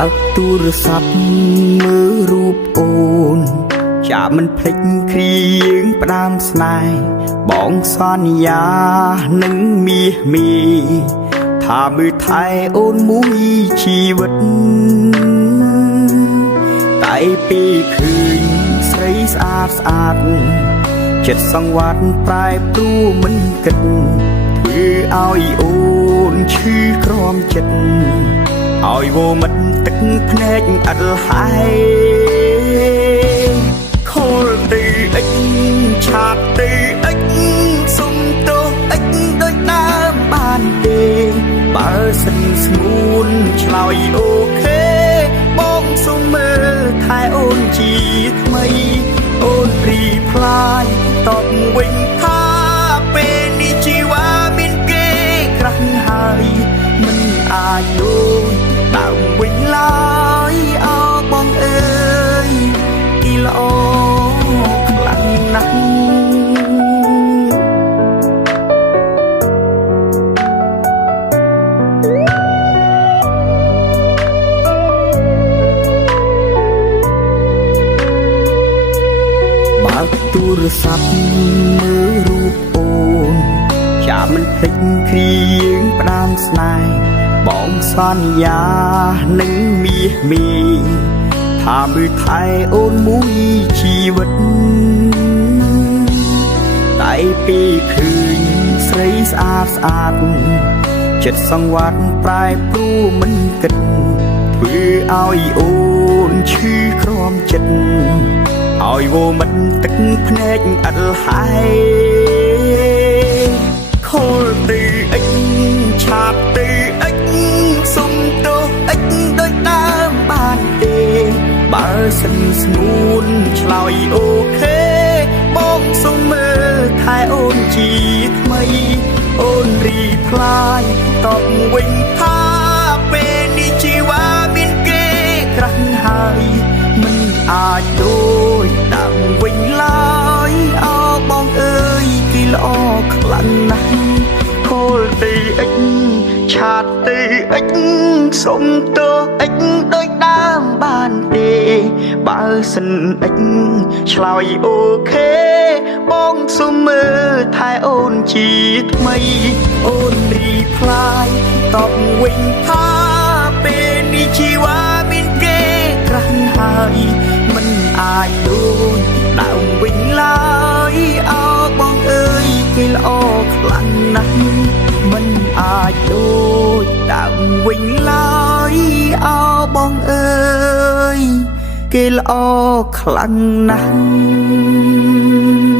បើកទូរស័ព្ទមើលរូបអូនចាមិនភ្លេចគ្រាយើងផ្ដាំស្នេហ៍បងសន្យានឹងមាសមីថាមើលថែអូនមួយជីវិតតែពេលឃើញស្រីស្អាតស្អាតចិត្តសង្វាត់ប្រែព្រួមិនគិតធ្វើឲ្យអូនឈឺក្រំចិត្តឲ្យវមិតទឹកភ្នែកអត់ហើយខលទៅអិចឆាតទៅអិចសុំទោសអិចដូចដើមបានទេបើសិនស្ងួនឆ្លើយអូខេបងសុំមើលថែអូនជាថ្មីអូនរីផ្លាយតបវិញថាពេលនេះជីវ៉ាមានគេក្រាស់ហើយមិនអាចដូចដើមវិញឡើយអើបងអើយគីល្អខ្លាំងណាស់បើកទូរស័ព្ទមើលរូបអូនចាមិនភ្លេចគ្រាយើងផ្ដាំស្នេហ៍បងសន្យានឹងមាសមីថាមើលថែអូនមួយជីវិតតែពេលឃើញស្រីស្អាតស្អាតចិត្តសង្វាត់ប្រែព្រួមិនគិតធ្វើឲ្យអូនឈឺក្រំចិត្តឲ្យវមិតទឹកភ្នែកអត់ហើយខលទៅអិចឆាតទៅអិចសុំទោសអិចដូចដើមបានទេបើសិនស្ងួនឆ្លើយអូខេបងសុំមើលថែអូនជាថ្មីអូនរីផ្លាយតបវិញថាពេលនេះជីវ៉ាមានគេក្រាស់ហើយមិនអាចដូចដើមវិញឡើយអើបងអើយគីល្អខ្លាំងណាស់ខលទៅអិចឆាតទៅអិចសុំទោសអិចដូចដើមបានទេបើសិនអិចឆ្លើយអូខេបងសុំមើលថែអូនជាថ្មីអូនរីផ្លាយតបវិញថាពេលនេះជីវ៉ាមានគេក្រាស់ហើយមិនអាចដូចដើមវិញឡើយអើបងអើយគេល្អខ្លាំងណាស់មិនអាចដូចដើមវិញឡើយអើបងអើយគេល្អខ្លាំងណាស់